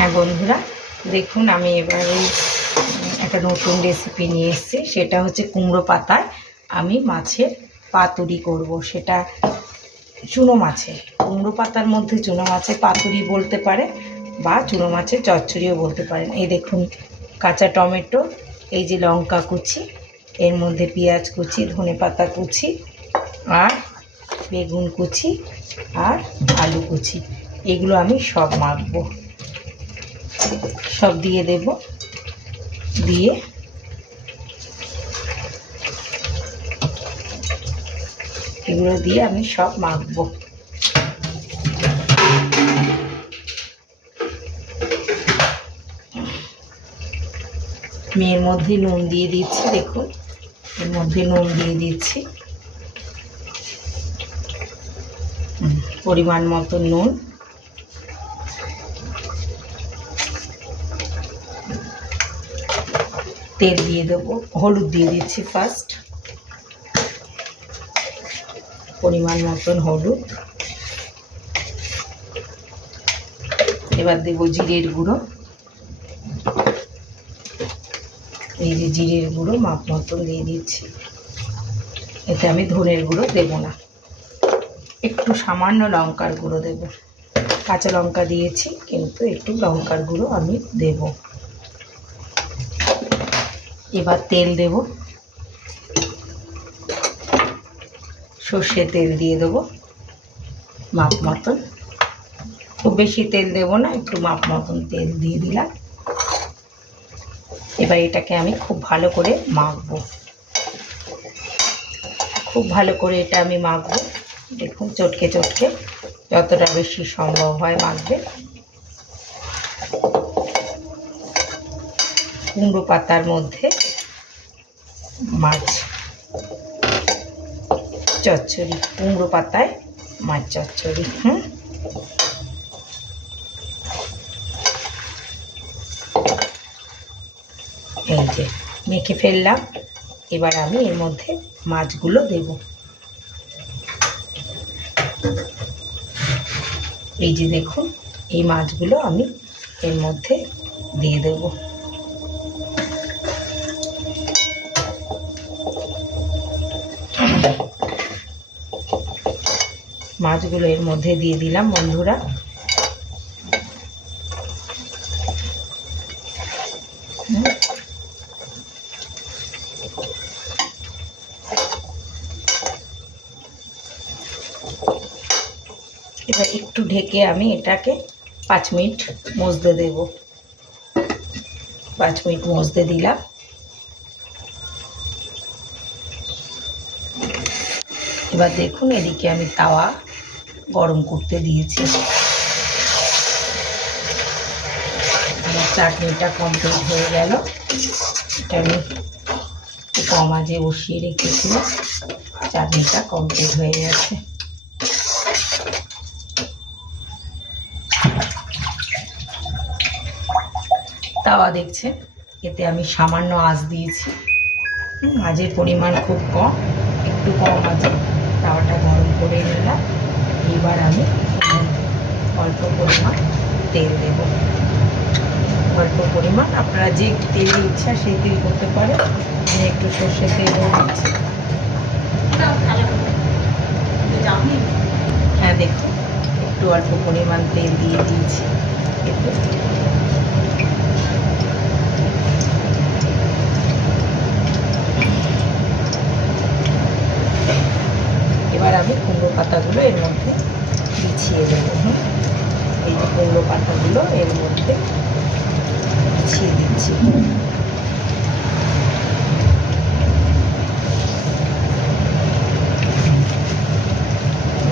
হ্যাঁ বন্ধুরা, দেখুন আমি এবার একটা নতুন রেসিপি নিয়ে এসেছি। সেটা হচ্ছে কুমড়ো পাতায় আমি মাছের পাতুরি করব। সেটা চুনো মাছের, কুমড়ো পাতার মধ্যে চুনো মাছের পাতুরি বলতে পারে বা চুনো মাছের চচ্চড়িও বলতে পারেন। এই দেখুন, কাঁচা টমেটো, এই যে লঙ্কা কুচি, এর মধ্যে পেঁয়াজ কুচি, ধনে পাতা কুচি আর বেগুন কুচি আর আলু কুচি, এগুলো আমি সব মাখবো। সব দিয়ে দেব। দিয়ে এগুলো দিয়ে আমি সব মাখবো। মেয়ের মধ্যে নুন দিয়ে দিচ্ছি, দেখুন। এর মধ্যে নুন দিয়ে দিচ্ছি। পরিমাণ মতো নুন। তেল দিয়ে দেবো, হলুদ দিয়ে দিচ্ছি ফার্স্ট পরিমাণ মতন হলুদ। এবার দেবো জিরের গুঁড়ো। এই যে জিরের গুঁড়ো, মাপ মতন দিয়ে দিচ্ছি। এতে আমি ধনের গুঁড়ো দেবো না। একটু সামান্য লঙ্কার গুঁড়ো দেবো। কাঁচা লঙ্কা দিয়েছি, কিন্তু একটু লঙ্কার গুঁড়ো আমি দেব। এবার তেল দেব। সর্ষে তেল দিয়ে দেবো, মাপ মতন। খুব বেশি তেল দেবো না, একটু মাপ মতন তেল দিয়ে দিলাম। এবার এটাকে আমি খুব ভালো করে মাখবো। খুব ভালো করে এটা আমি মাখবো। দেখুন, চটকে চটকে যতটা বেশি সম্ভব হয় মাখবে। কুমড়ো পাতার মধ্যে মাছ। চচ্চড়ি, কুমড়ো পাতায় মাছ চচ্চড়ি, হুম? এই যে মেখে ফেললাম, এবার আমি এর মধ্যে মাছগুলো দেব। এই যে দেখুন, এই মাছগুলো আমি এর মধ্যে দিয়ে দেব। মাছগুলো এর মধ্যে দিয়ে দিলাম, বন্ধুরা। এবার একটু ঢেকে আমি এটাকে পাঁচ মিনিট মজতে দেব। পাঁচ মিনিট মজতে দিলাম। এবার দেখুন এদিকে আমি তাওয়া গরম করতে দিয়েছি। আমার চাটনিটা কমপ্লিট হয়ে গেল। এটা আমি কম বসিয়ে রেখেছিলাম। চাটনিটা কমপ্লিট হয়ে গেছে। তাওয়া দেখছে। এতে আমি সামান্য আঁচ দিয়েছি। আঁচের পরিমাণ খুব কম, একটু কম আছে তাওয়াটা গরম করে নিলাম। এবার আমি অল্প পরিমাণ তেল দেব। অল্প পরিমাণ, আপনারা যে তেল ইচ্ছা সেই তেল করতে পারেন। আমি একটু সর্ষে তেল দিচ্ছি। হ্যাঁ দেখুন, একটু অল্প পরিমাণ তেল দিয়ে দিয়েছি। এতে এবার আমি কুমড়ো পাতাগুলো এর মধ্যে বিছিয়ে দেবো হুম এই যে কুমড়ো পাতাগুলো এর মধ্যে বিছিয়ে দিচ্ছি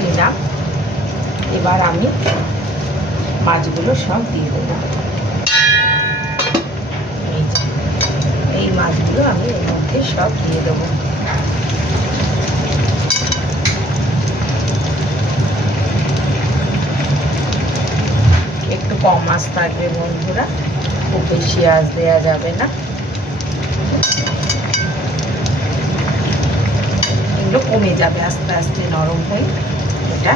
দিলাম এবার আমি মাছগুলো সব দিয়ে দেবো এই মাছগুলো আমি এর মধ্যে সব দিয়ে দেবো। একটু কম আঁচ থাকবে বন্ধুরা, খুব বেশি আঁচ দেওয়া যাবে না। এগুলো কমে যাবে, আস্তে আস্তে নরম হয়ে এটা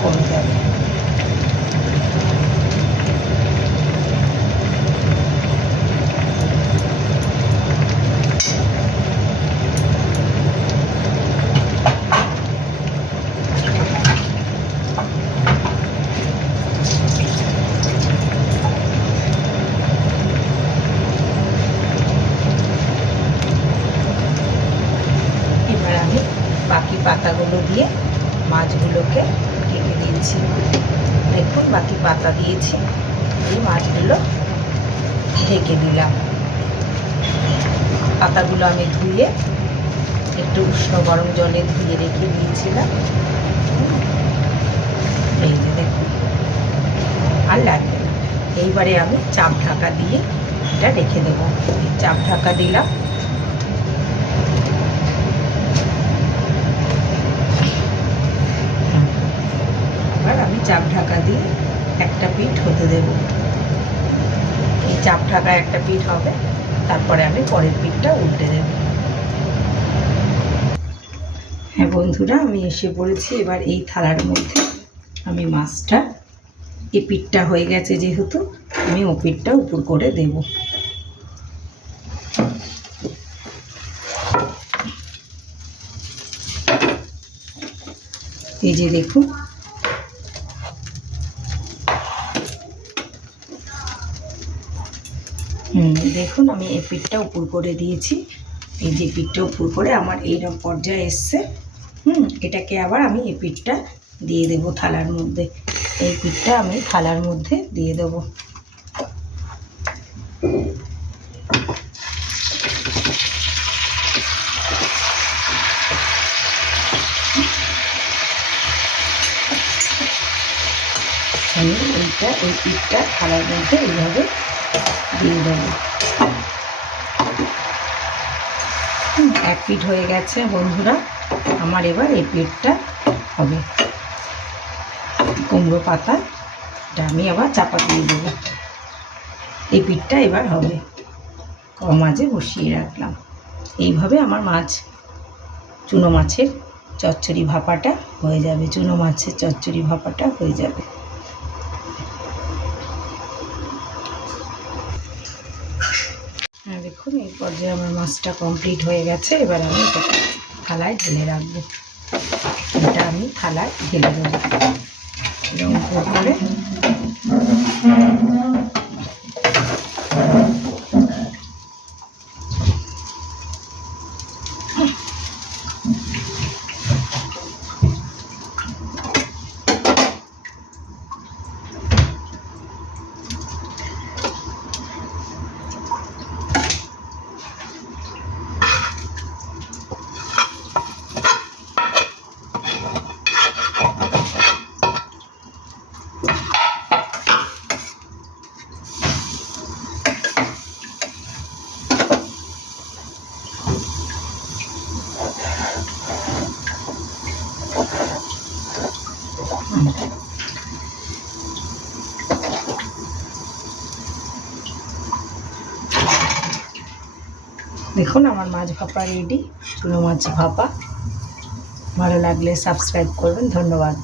কমে যাবে আমি বাকি পাতাগুলো দিয়ে মাছগুলোকে ঢেকে দিয়েছি। দেখুন, বাকি পাতা দিয়েছি। এই মাছগুলো ঢেকে দিলাম। পাতাগুলো আমি ধুয়ে একটু উষ্ণ গরম জলে ধুয়ে রেখে দিয়েছিলাম। এই যে দেখুন, আর লাগবে এইবারে আমি চাপ ঢাকা দিয়ে এটা রেখে দেবো। চাপ ঢাকা দিলাম হুম। এবার আমি চাপ ঢাকা দিয়ে একটা পিঠ হতে দেব। এই চাপ ঢাকা একটা পিঠ হবে, তারপরে আমি পরের পিঠটা উল্টে দেব। হ্যাঁ বন্ধুরা, আমি এসে পড়েছি এবার এই থালার মধ্যে। আমি মাছটা এ পিঠটা হয়ে গেছে যেহেতু, আমি ও পিঠটা উপর করে দেব। এই যে দেখুন দেখুন, আমি এই পিঠটা উপর করে দিয়েছি। এই যে পিঠটা উপর করে আমার এইরকম পর্যায়ে এসছে। হুম, এটাকে আবার আমি এই পিঠটা দিয়ে দেব থালার মধ্যে। এই পিঠটা আমি থালার মধ্যে দিয়ে দেব। আমি এইটা, এই পিঠটা থালার মধ্যে এইভাবে এক পিঠ হয়ে গেছে, বন্ধুরা। আমার এবার এই পিঠটা হবে। কুমড়ো পাতা আমি আবার চাপা দিয়ে দেবো। এই পিঠটা এবার হবে। কম মাঝে বসিয়ে রাখলাম। এইভাবে আমার মাছ, চুনো মাছের চচ্চড়ি ভাপাটা হয়ে যাবে। চুনো মাছের চচ্চড়ি ভাপাটা হয়ে যাবে। পর্যায়ে আমার মাছটা কমপ্লিট হয়ে গেছে, এবার আমি থালায় ঢেলে রাখব। এটা আমি থালায় ঢেলে দেবো। এরকম করে। দেখুন আমার মাছ ভাপা রেডি চুনো মাছ ভাপা। ভালো লাগলে সাবস্ক্রাইব করবেন ধন্যবাদ।